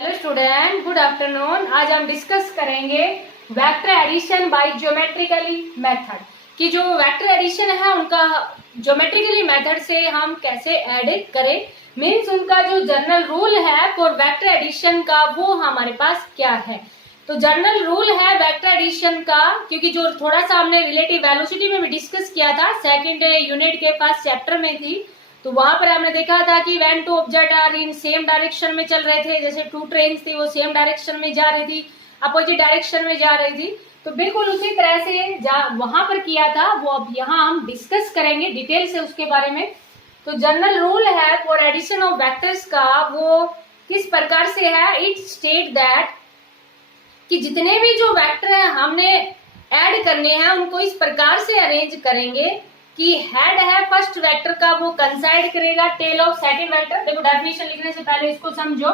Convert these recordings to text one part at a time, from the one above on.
Hello student, good afternoon. आज हम discuss करेंगे vector addition by geometrically method कि जो वेक्टर एडिशन है उनका ज्योमेट्रिकली मेथड से हम कैसे ऐड करें, मींस उनका जो जनरल रूल है फॉर वेक्टर एडिशन का वो हमारे पास क्या है। तो जनरल रूल है वेक्टर एडिशन का, क्योंकि जो थोड़ा सा हमने रिलेटिव वेलोसिटी में भी डिस्कस किया था सेकंड यूनिट के फर्स्ट चैप्टर में थी, तो वहां पर हमने देखा था कि when two object are in same direction में चल रहे थे, जैसे टू ट्रेन्स थी वो सेम डायरेक्शन में जा रही थी, अपोजिट डायरेक्शन में जा रही थी, तो बिल्कुल उसी तरह से वहां पर किया था वो अब यहाँ हम डिस्कस करेंगे डिटेल से उसके बारे में। तो जनरल रूल है फॉर एडिशन ऑफ वेक्टर्स का वो किस प्रकार से है, इट स्टेट दैट कि जितने भी जो वेक्टर है हमने ऐड करने हैं उनको इस प्रकार से अरेंज करेंगे कि हेड है फर्स्ट वेक्टर का वो कंसाइड करेगा टेल ऑफ सेकंड वेक्टर। देखो डेफिनेशन लिखने से पहले इसको समझो।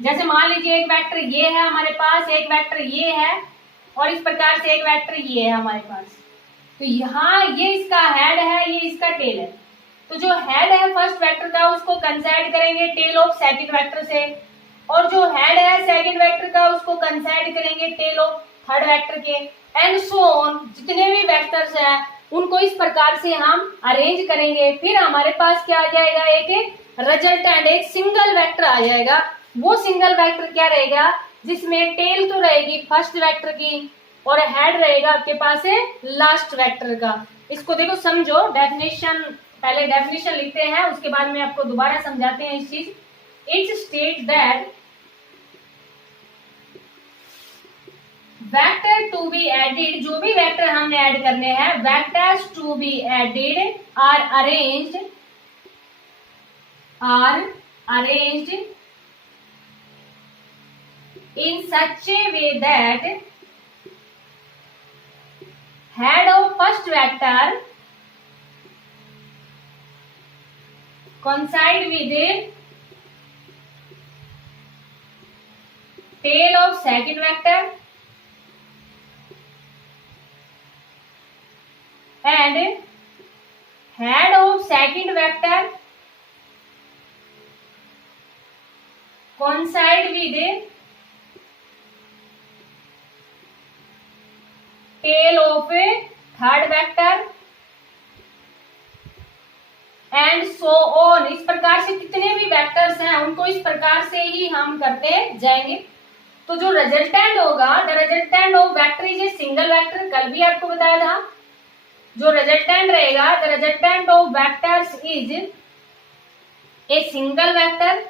जैसे मान लीजिए एक वेक्टर ये है हमारे पास, एक वेक्टर ये है और इस प्रकार से एक वेक्टर ये है हमारे पास। तो यहाँ ये इसका हेड है, ये इसका टेल है। तो जो हेड है फर्स्ट वेक्टर का उसको कंसाइड करेंगे टेल ऑफ सेकंड वेक्टर से, और जो हेड है सेकंड वेक्टर का उसको कंसाइड करेंगे टेल ऑफ थर्ड वेक्टर के, एंड सो ऑन। जितने भी वेक्टर्स हैं उनको इस प्रकार से हम अरेंज करेंगे, फिर हमारे पास क्या आ जाएगा, एक रिजल्टेंट, एक सिंगल वेक्टर आ जाएगा। वो सिंगल वेक्टर क्या रहेगा, जिसमें टेल तो रहेगी फर्स्ट वेक्टर की और हेड रहेगा आपके पास लास्ट वेक्टर का। इसको देखो समझो, डेफिनेशन पहले डेफिनेशन लिखते हैं उसके बाद में आपको दोबारा समझाते हैं इस चीज। It state that vector to be added, जो भी वेक्टर हमने ऐड करने हैं, vectors to be added are arranged in such a way that head of first vector coincide with tail of second vector and head of second vector coincide with tail of third vector and so on. इस प्रकार से कितने भी vectors हैं उनको इस प्रकार से ही हम करते जाएंगे। तो जो रिजल्टेंट होगा, the resultant of vector is a single vector, कल भी आपको बताया था। जो रिजल्टेंट रहेगा, the resultant of vectors is a single vector,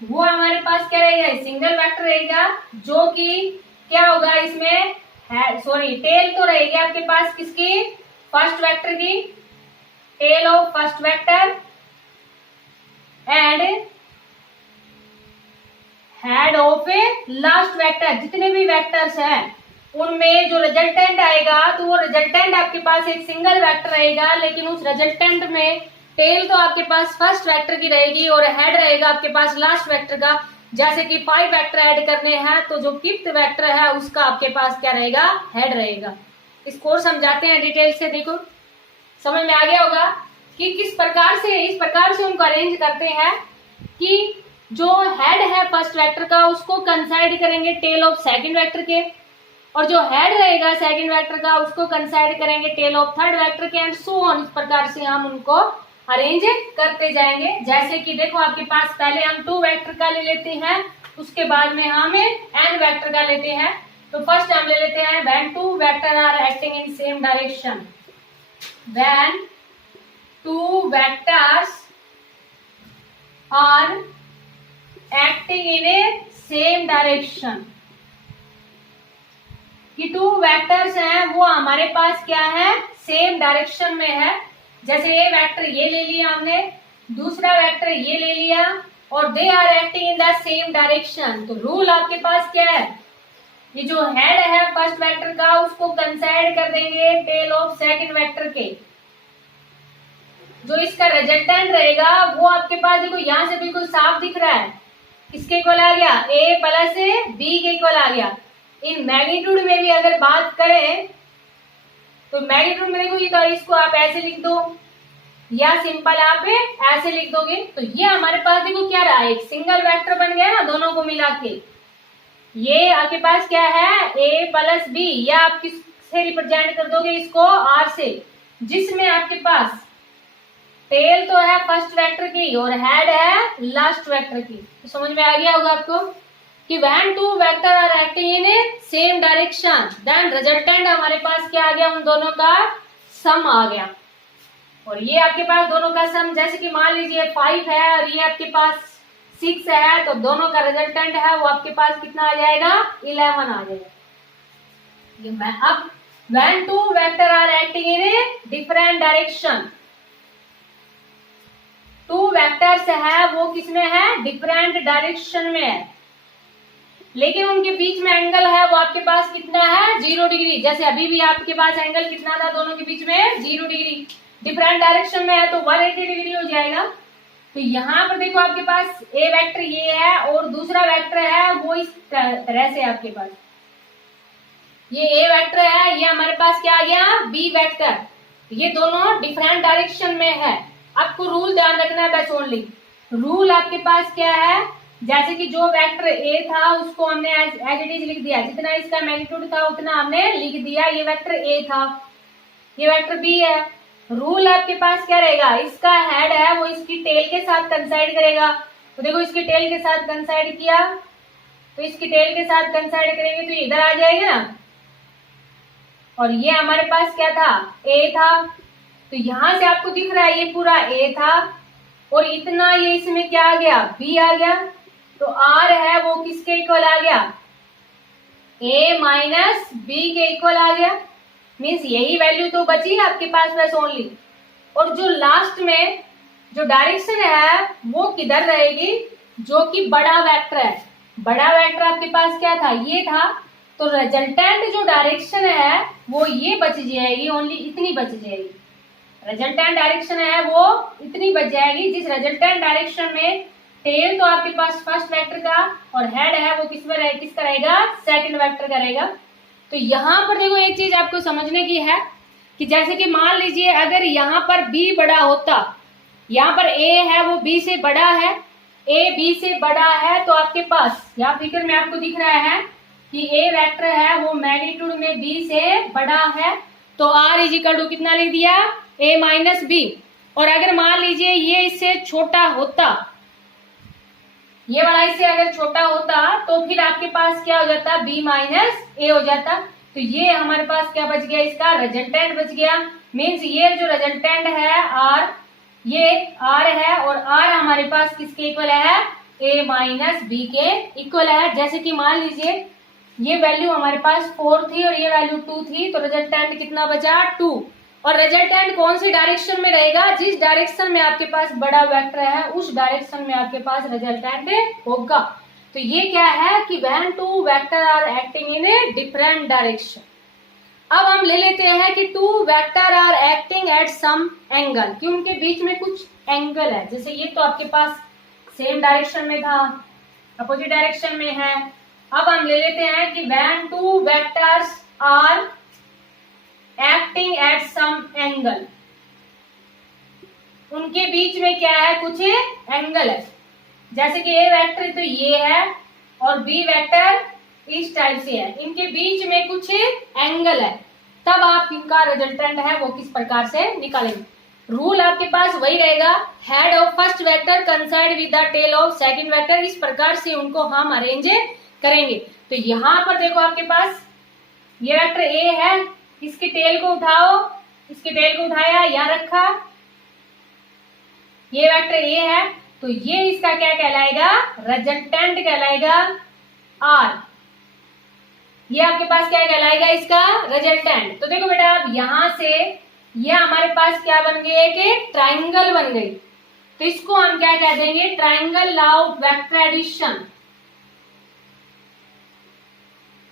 वो हमारे पास क्या रहेगा, सिंगल वेक्टर रहेगा, जो कि क्या होगा इसमें टेल तो रहेगी आपके पास किसकी, फर्स्ट वेक्टर की, tail of first vector and head of last vector. जितने भी वेक्टर्स हैं उनमें जो रिजल्टेंट आएगा तो वो रिजल्टेंट आपके पास एक सिंगल वेक्टर रहेगा, लेकिन उस रिजल्टेंट में टेल तो आपके पास फर्स्ट वेक्टर की रहेगी और हेड रहेगा आपके पास लास्ट वेक्टर का। जैसे कि 5 वेक्टर ऐड करने हैं तो जो 5th वेक्टर है उसका आपके पास क्या रहेगा, हेड रहेगा। इसको समझाते हैं डिटेल से। देखो समझ में आ गया होगा कि किस प्रकार से, इस प्रकार से उनको अरेंज करते हैं कि जो हेड है फर्स्ट वेक्टर का उसको कंसाइड करेंगे टेल ऑफ सेकंड वेक्टर के, और जो हेड रहेगा सेकंड वेक्टर का उसको कंसाइड करेंगे टेल ऑफ थर्ड वेक्टर के, एंड सो ऑन। इस प्रकार से हम उनको अरेंज करते जाएंगे। जैसे कि देखो आपके पास पहले हम 2 वेक्टर का ले लेते हैं, उसके बाद में हम n वेक्टर का लेते हैं। तो फर्स्ट हम ले लेते हैं when 2 vector are acting in same direction, when 2 vectors are acting in a same direction, कि 2 वेक्टर्स हैं वो हमारे पास क्या है, सेम डायरेक्शन में है। जैसे ये वेक्टर ये ले लिया हमने, दूसरा वेक्टर ये ले लिया, और they are acting in the same direction. तो रूल आपके पास क्या है, ये जो हेड है फर्स्ट वेक्टर का उसको कंसाइड कर देंगे टेल ऑफ सेकंड वेक्टर के। जो इसका रिजल्टेंट रहेगा वो आपके पास देखो यहां से बिल्कुल साफ दिख रहा है, किसके इक्वल आ गया, a प्लस b के इक्वल आ गया। इन मैग्नीट्यूड में भी अगर बात करें तो मैग्नीट्यूड में देखो ये, इसको आप ऐसे लिख दो या सिंपल आप ऐसे लिख दोगे। तो ये हमारे पास देखो क्या रहा, एक सिंगल वेक्टर बन गया ना दोनों को मिला के। ये आपके पास क्या है, a प्लस बी, या आप किससे रिप्रेजेंट कर दोगे इसको, r से, जिसमें आपके पास टेल तो है फर्स्ट वेक्टर की और हेड है लास्ट वेक्टर की। तो समझ में आ गया होगा आपको कि when two vector are acting in a same direction then resultant हमारे पास क्या आ गया, उन दोनों का सम आ गया। और ये आपके पास दोनों का सम, जैसे कि मान लीजिए 5 है और ये आपके पास 6 है, तो दोनों का रिजल्टेंट है वो आपके पास कितना आ जाएगा, 11 आ जाएगा। ये मैं अब when two vector are acting in a different direction, two vectors है वो किसमें है, डिफरेंट डायरेक्शन में है, लेकिन उनके बीच में एंगल है वो आपके पास कितना है, 0 डिग्री। जैसे अभी भी आपके पास एंगल कितना था दोनों के बीच में, 0 डिग्री। डिफरेंट डायरेक्शन में है तो 180 डिग्री हो जाएगा। तो यहाँ पर देखो आपके पास ए वेक्टर ये है और दूसरा वेक्टर है वो इस तरह से आपके पास, ये ए वेक्टर है, ये हमारे पास क्या आ गया, बी वेक्टर। ये दोनों डिफरेंट डायरेक्शन में है। आपको रूल ध्यान रखना है बस ओनली। रूल आपके पास क्या है, जैसे कि जो वेक्टर ए था उसको हमने एज इट इज लिख दिया, जितना इसका मैग्नीट्यूड था उतना हमने लिख दिया, ये वेक्टर ए था, ये वेक्टर बी है। रूल आपके पास क्या रहेगा, इसका हेड है वो इसकी टेल के साथ कंसाइड करेगा। तो देखो इसकी टेल के साथ कंसाइड किया, तो इसकी टेल के साथ कंसाइड करेंगे तो इधर आ जाएगा ना। और ये हमारे पास क्या था, ए था, तो यहां से आपको दिख रहा है ये पूरा ए था और इतना ये इसमें क्या आ गया, बी आ गया। तो आर है वो किसके इक्वल आ गया, ए माइनस बी के इक्वल आ गया। मीन्स यही वैल्यू तो बची आपके पास बस ओनली। और जो लास्ट में जो डायरेक्शन है वो किधर रहेगी, जो कि बड़ा वेक्टर है। बड़ा वेक्टर आपके पास क्या था, ये था, तो रिजल्टेंट जो डायरेक्शन है वो ये बच जाएगी, ओनली इतनी बच जाएगी। रिजल्टेंट डायरेक्शन है वो इतनी बच जाएगी, जिस रिजल्टेंट डायरेक्शन में टेल तो आपके पास फर्स्ट वेक्टर का और हेड है वो किसका रहेगा, सेकंड वेक्टर का रहेगा। तो यहाँ पर देखो एक चीज आपको समझने की है कि जैसे कि मान लीजिए अगर यहाँ पर b बड़ा होता, यहाँ पर a है वो b से बड़ा है, a b से बड़ा है, तो आपके पास यहाँ फिगर में आपको दिख रहा है कि a वेक्टर है वो मैग्नीट्यूड में b से बड़ा है, तो r इजिकल टू कितना लिख दिया, a माइनस बी। और अगर मान लीजिए ये इससे छोटा होता, ये वाला इससे अगर छोटा होता तो फिर आपके पास क्या हो जाता, b माइनस ए हो जाता। तो ये हमारे पास क्या बच गया, इसका रिजल्टेंट बच गया। मीन्स ये जो रिजल्टेंट है r, ये r है और r हमारे पास किसके इक्वल है, a माइनस बी के इक्वल है। जैसे कि मान लीजिए ये वैल्यू हमारे पास 4 थी और ये वैल्यू 2 थी, तो रिजल्टेंट कितना बचा, 2। और रिजल्टेंट कौन सी डायरेक्शन में रहेगा, जिस डायरेक्शन में आपके पास बड़ा वेक्टर है उस डायरेक्शन में आपके पास रिजल्टेंट होगा। तो ये क्या है कि when two vector are acting in a different direction. अब हम ले लेते हैं कि two vector are acting at some angle, कि उनके बीच में कुछ एंगल है। जैसे ये तो आपके पास सेम डायरेक्शन में था, अपोजिट डायरेक्शन में है। अब हम ले लेते हैं कि when two vectors are acting at some angle, उनके बीच में क्या है, कुछ एंगल है। जैसे कि ए वेक्टर तो ये है और बी वेक्टर इस टाइप से है, इनके बीच में कुछ एंगल है, तब आप इनका रिजल्टेंट है वो किस प्रकार से निकालेंगे। रूल आपके पास वही रहेगा, head of first vector coincide with the tail of second vector, इस प्रकार से उनको हम अरेंज करेंगे। तो यहाँ पर देखो आपके पास ये वेक्टर ए है, इसके टेल को उठाओ, इसके टेल को उठाया, यहाँ रखा, ये वेक्टर ए है, तो ये इसका क्या कहलाएगा, रिजल्टेंट कहलाएगा आर। ये आपके पास क्या कहलाएगा, इसका रिजल्टेंट। तो देखो बेटा अब यहां से ये हमारे पास क्या बन गई, एक ट्राइंगल बन गई। तो इसको हम क्या कह देंगे, triangle law of vector addition,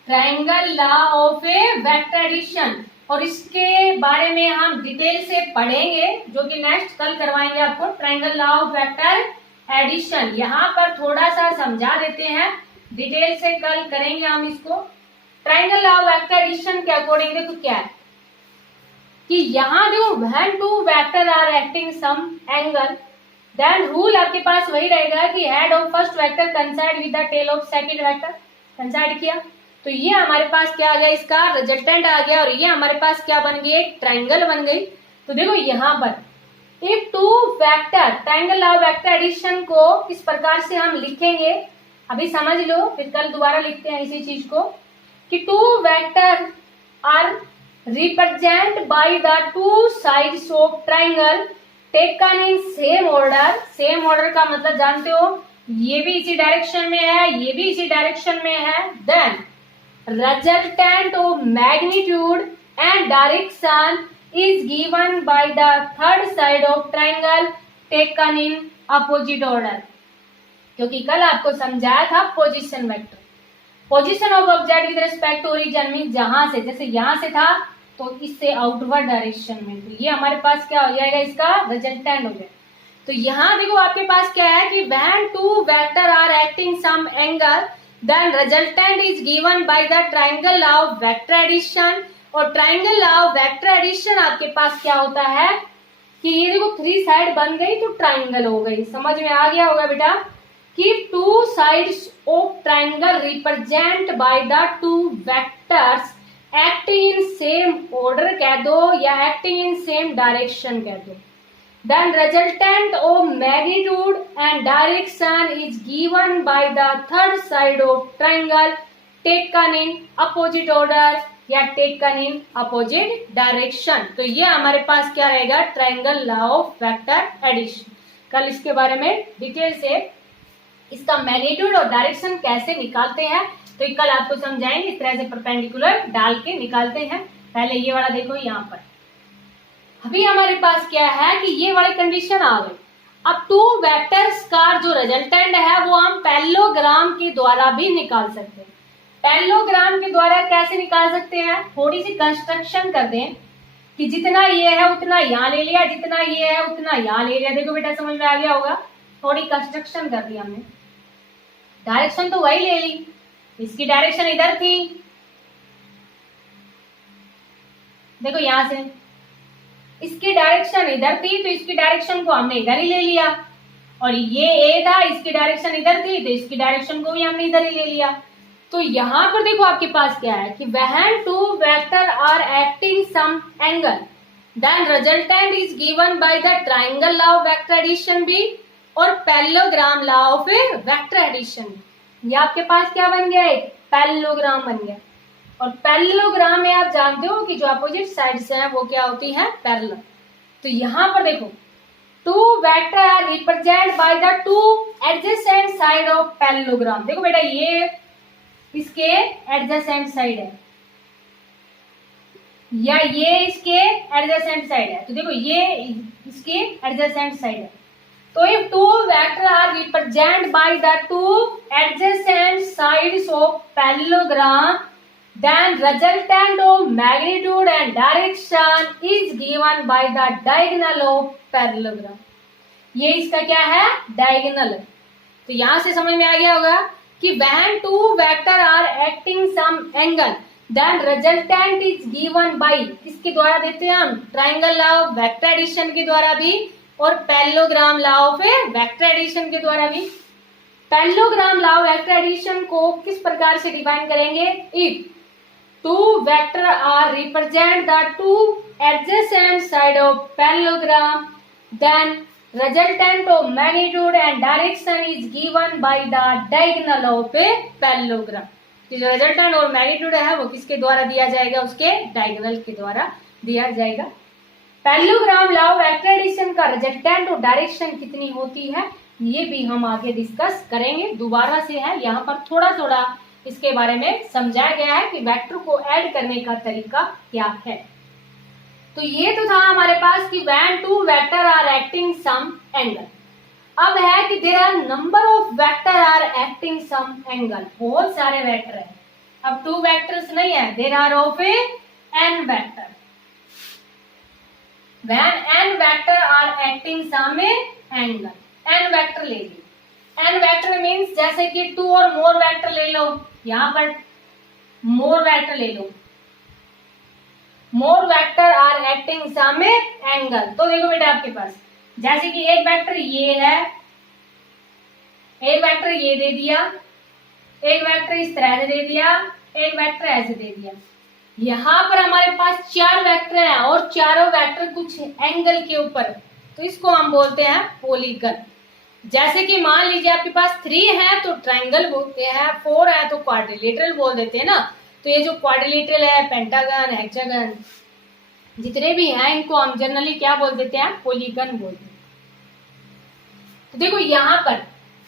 triangle law of a vector addition. और इसके बारे में हम डिटेल से पढ़ेंगे, जो कि नेक्स्ट कल करवाएंगे आपको, triangle law of vector addition. यहाँ पर थोड़ा सा समझा देते हैं, डिटेल से कल करेंगे हम इसको। Triangle law of vector addition के अकॉर्डिंग देखो क्या है, कि यहाँ देखो when two vector are acting some angle, then rule आपके पास वही रहेगा कि head of first vector coincide with the tail of second vector. Coincide किया तो ये हमारे पास क्या आ गया, इसका रिजल्टेंट आ गया, और ये हमारे पास क्या बन गई, एक ट्राइंगल बन गई। तो देखो यहाँ पर एक two vector triangle law vector addition को किस प्रकार से हम लिखेंगे, अभी समझ लो, फिर कल दोबारा लिखते हैं इसी चीज को, कि two vector are represent by the two sides of triangle taken in same order. Same order का मतलब जानते हो, ये भी इसी डायरेक्शन में है, ये भी इसी डायरेक्शन में है। Then resultant of magnitude and direction is given by the third side of triangle taken in opposite order। क्योंकि कल आपको समझाया था position vector, position of object with respect to origin mean जहां से, जैसे यहां से था तो इससे आउटवर्ड डायरेक्शन में, तो ये हमारे पास क्या हो जाएगा, इसका रिजल्टेंट हो जाएगा। तो यहाँ देखो आपके पास क्या है कि when two vector are acting some angle then resultant is given by the triangle law of vector addition। और triangle law of vector addition आपके पास क्या होता है कि ये देखो थ्री साइड बन गई तो ट्राइंगल हो गई, समझ में आ गया होगा बेटा, कि to sides of triangle represent by the two vectors acting in same order कह दो या एक्टिंग इन सेम डायरेक्शन कह दो। Then resultant of magnitude and direction is given by the third side of triangle taken in opposite order या taken in opposite direction। तो ये हमारे पास क्या रहेगा, triangle law of vector addition. कल इसके बारे में डिटेल से इसका मैग्नीट्यूड और डायरेक्शन कैसे निकालते हैं तो कल आपको समझाएंगे, इस तरह से परपेंडिकुलर डाल के निकालते हैं। पहले ये वाला देखो, यहाँ पर अभी हमारे पास क्या है कि ये वाली कंडीशन आ गई। अब टू वेक्टर्स का जो रिजल्टेंट है वो हम पैरेललोग्राम के द्वारा भी निकाल सकते हैं। पैरेललोग्राम के द्वारा कैसे निकाल सकते हैं, थोड़ी सी कंस्ट्रक्शन कर दें कि जितना ये है उतना यहाँ ले लिया, जितना ये है उतना यहाँ ले लिया। देखो बेटा समझ में आ गया होगा, थोड़ी कंस्ट्रक्शन कर दी हमने, डायरेक्शन तो वही ले ली, इसकी डायरेक्शन इधर थी, देखो यहां से इसकी डायरेक्शन इधर थी तो इसकी डायरेक्शन को हमने इधर ही ले लिया, और ये ए था, इसकी डायरेक्शन इधर थी तो इसकी डायरेक्शन को भी हमने इधर ही ले लिया। तो यहाँ पर देखो आपके पास क्या है कि when two vector are acting some angle then resultant is given by the triangle law of vector addition भी और parallelogram law of vector addition. ये आपके पास क्या बन गया, एक पैरेललोग्राम बन गया। और पैरेललोग्राम में आप जानते हो कि जो अपोजिट साइड्स हैं वो क्या होती हैं, पैरेलल। तो यहाँ पर देखो two vector are represent by the two adjacent side of parallelogram. देखो बेटा ये इसके एडजेसेंट साइड है या ये इसके एडजेसेंट साइड है, तो देखो ये इसके एडजेसेंट साइड है। तो if two vector are represent by the two adjacent sides of parallelogram then resultant of magnitude and direction is given by the diagonal of parallelogram। ये इसका क्या है, डायगोनल है। तो यहां से समझ में आ गया होगा कि when two vector are acting some angle then resultant is given by, किसके द्वारा देते हैं हम, triangle law of vector addition के द्वारा भी और parallelogram law of vector addition के द्वारा भी। Parallelogram law of vector addition को किस प्रकार से डिफाइन करेंगे, if two vector are represent the two adjacent side of parallelogram then resultant of magnitude and direction is given by the diagonal of a parallelogram। जो resultant और magnitude है वो किसके द्वारा दिया जाएगा, उसके डायगोनल के द्वारा दिया जाएगा। Parallelogram law of vector addition का रिजल्टेंट और डायरेक्शन कितनी होती है ये भी हम आगे डिस्कस करेंगे। दोबारा से है, यहाँ पर थोड़ा थोड़ा इसके बारे में समझाया गया है कि वेक्टर को ऐड करने का तरीका क्या है। तो ये तो था हमारे पास कि when two vector are acting some angle. अब है कि there are number of vector are acting some angle, बहुत सारे वेक्टर है। अब टू वेक्टर्स नहीं है, there are of N vector. When N vector are acting some angle, N vector ले ली। एन वेक्टर मीन्स जैसे कि टू और मोर वेक्टर ले लो, यहां पर मोर वेक्टर ले लो, more vector are acting some angle. तो देखो बेटा आपके पास जैसे कि एक वेक्टर ये है, एक वेक्टर ये दे दिया, एक वेक्टर इस तरह से दे दिया, एक वेक्टर ऐसे दे दिया। यहाँ पर हमारे पास 4 वेक्टर हैं और चारों वेक्टर कुछ एंगल के ऊपर, तो इसको हम बोलते हैं पॉलीगन। जैसे कि मान लीजिए आपके पास 3 है तो ट्रायंगल बोलते हैं, 4 है तो क्वाड्रिलेटरल बोल देते हैं ना। तो ये जो क्वाड्रिलेटरल है, पेंटागन, हेक्सागन, जितने भी हैं इनको हम जनरली क्या बोल देते हैं, पॉलीगन बोलते हैं। तो देखो यहाँ पर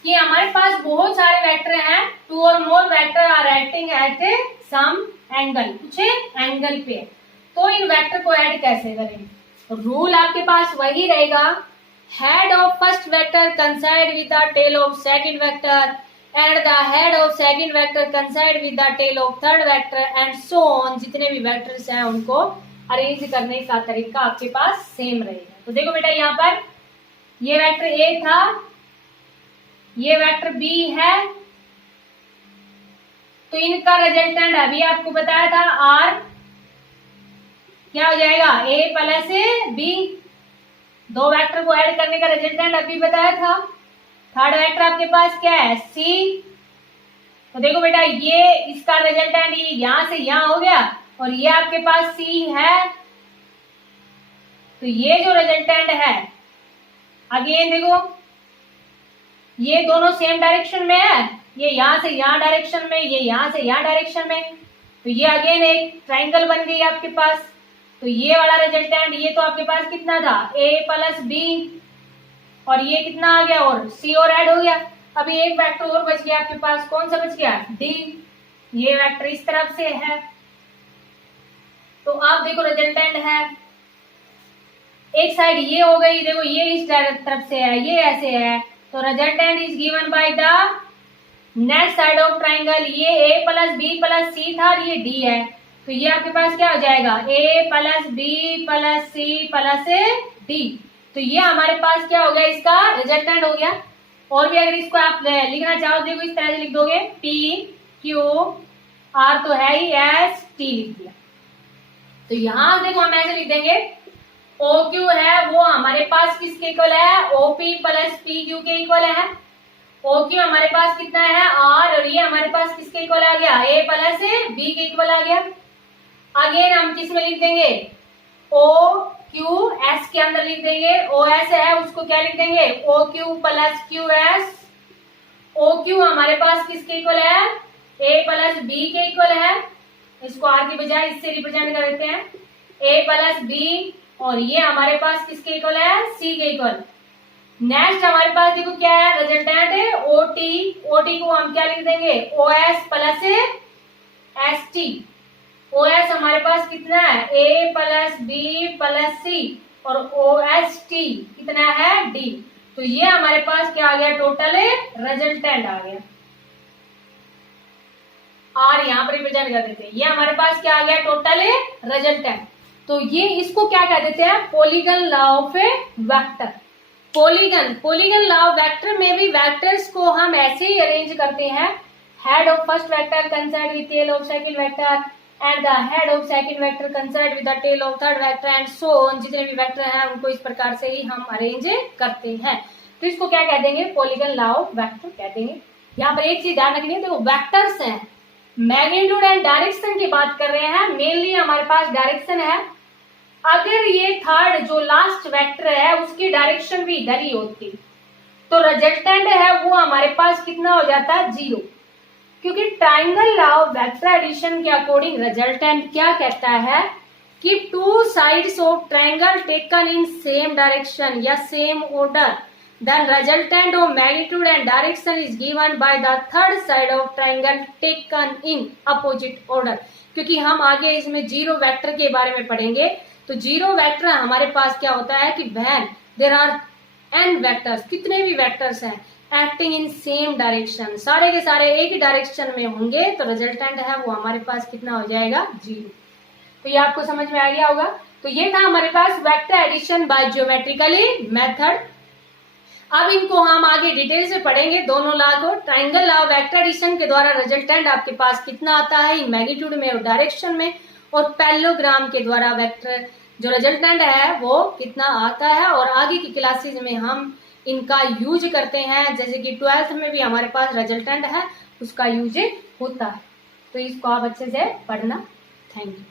कि हमारे पास बहुत सारे वेक्टर हैं, 2 और more vector are acting at some angle, कुछ एंगल पे। तो इन वेक्टर को ऐड कैसे करें? रूल आपके पास वही रहेगा, head of first vector coincide with the tail of second vector and the head of second vector coincide with the tail of third vector and so on. जितने भी वेक्टर्स हैं उनको अरेंज करने का तरीका आपके पास सेम रहेगा। तो देखो बेटा यहाँ पर ये वेक्टर ए था, ये वेक्टर बी है, तो इनका रिजल्टेंट अभी आपको बताया था आर क्या हो जाएगा, ए प्लस बी। 2 वेक्टर को ऐड करने का रिजल्टेंट अभी बताया था। थर्ड वेक्टर आपके पास क्या है, सी। तो देखो बेटा ये इसका रिजल्टेंट ये यहां से यहां हो गया और ये आपके पास सी है। तो ये जो रिजल्टेंट है, अगेन देखो ये दोनों सेम डायरेक्शन में है, ये यहां से यहां डायरेक्शन में, ये यहां से यहां डायरेक्शन में। तो ये अगेन एक ट्रायंगल बन गई आपके पास। तो ये वाला रिजल्टेंट ये तो आपके पास कितना था, a प्लस बी, और ये कितना आ गया और c और ऐड हो गया। अभी एक वेक्टर और बच गया आपके पास, कौन सा बच गया, d। ये वेक्टर इस तरफ से है, तो आप देखो रिजल्टेंट है, एक साइड ये हो गई, देखो ये इस तरफ से है, ये ऐसे है। तो resultant is given by the next side of triangle. ये a प्लस बी प्लस सी था और ये d है, तो ये आपके पास क्या हो जाएगा, a plus B plus C plus d। तो ये हमारे पास क्या हो गया, इसका रिजल्टेंट हो गया। और भी अगर इसको आप लिखना चाहो देखो इस तरह से लिख दोगे, p q r तो है ही, s t लिख दिया। तो यहां देखो हम ऐसे लिख देंगे, ओ क्यू है वो हमारे पास किसके इक्वल है, ओपी प्लस पी क्यू के इक्वल है। ओ क्यू हमारे पास कितना है, आर, और ये हमारे पास किसके इक्वल आ गया, ए प्लस बी के इक्वल आ गया। अगेन हम किस में लिख देंगे, ओ क्यू एस के अंदर लिख देंगे, ओ एस है उसको क्या लिख देंगे, O Q plus Q S. O Q हमारे पास किसके इक्वल है, ए प्लस बी के इक्वल है। इसको आर की बजाय इससे रिप्रेजेंट कर देते हैं, ए प्लस बी, और ये हमारे पास किसके इक्वल है, सी के इक्वल। नेक्स्ट हमारे पास देखो क्या है, रिजल्टेंट है ओटी। ओटी को हम क्या लिख देंगे, O S plus S T. O S हमारे पास कितना है, A plus B plus C, और ओ एस टी कितना है, डी। तो ये हमारे पास क्या आ गया, टोटल रिजल्टेंट आ गया। आर यहाँ पर रिप्रेजेंट कर देते हैं, ये हमारे पास क्या आ गया, टोटल रिजल्टेंट। तो ये इसको क्या कह देते हैं, polygon law of a vector. Polygon law of vector में भी वेक्टर्स को हम ऐसे ही अरेंज करते हैं, head of first vector coincide with tail of second vector and the head of second vector coincide with the tail of third vector and so on. जितने भी vector हैं उनको इस प्रकार से ही हम अरेंज करते हैं। तो इसको क्या कह देंगे, पॉलीगन लॉ ऑफ वेक्टर कह देंगे। यहाँ पर एक चीज ध्यान रखनी है, देखो वेक्टर्स हैं, मैग्नीट्यूड एंड डायरेक्शन की बात कर रहे हैं, मेनली हमारे पास डायरेक्शन है। अगर ये थर्ड जो लास्ट वेक्टर है उसकी डायरेक्शन भी इधर ही होती तो रिजल्टेंट है वो हमारे पास कितना हो जाता, 0। क्योंकि triangle law of vector addition के अकॉर्डिंग रिजल्टेंट क्या कहता है कि 2 sides of triangle taken in same direction या same order, then resultant of magnitude and direction is given by the third side of triangle taken in opposite order। क्योंकि हम आगे इसमें जीरो वेक्टर के बारे में पढ़ेंगे, तो जीरो वेक्टर हमारे पास क्या होता है कि when there are n vectors, कितने भी वेक्टर्स हैं एक्टिंग इन सेम डायरेक्शन, सारे के सारे एक ही डायरेक्शन में होंगे, तो रिजल्टेंट है वो हमारे पास कितना हो जाएगा, 0। तो ये आपको समझ में आ गया होगा। तो ये था हमारे पास vector addition by geometrically method. अब इनको हम आगे डिटेल से पढ़ेंगे दोनों लॉ को। ट्राइंगल लॉ वेक्टर एडिशन के द्वारा रिजल्टेंट आपके पास कितना आता है इन मैग्नीट्यूड में और डायरेक्शन में, और पैरेललोग्राम के द्वारा वेक्टर जो रिजल्टेंट है वो कितना आता है, और आगे की क्लासेस में हम इनका यूज करते हैं। जैसे कि 12th में भी हमारे पास रिजल्टेंट है, उसका यूज होता है, तो इसको आप अच्छे से पढ़ना। Thank you.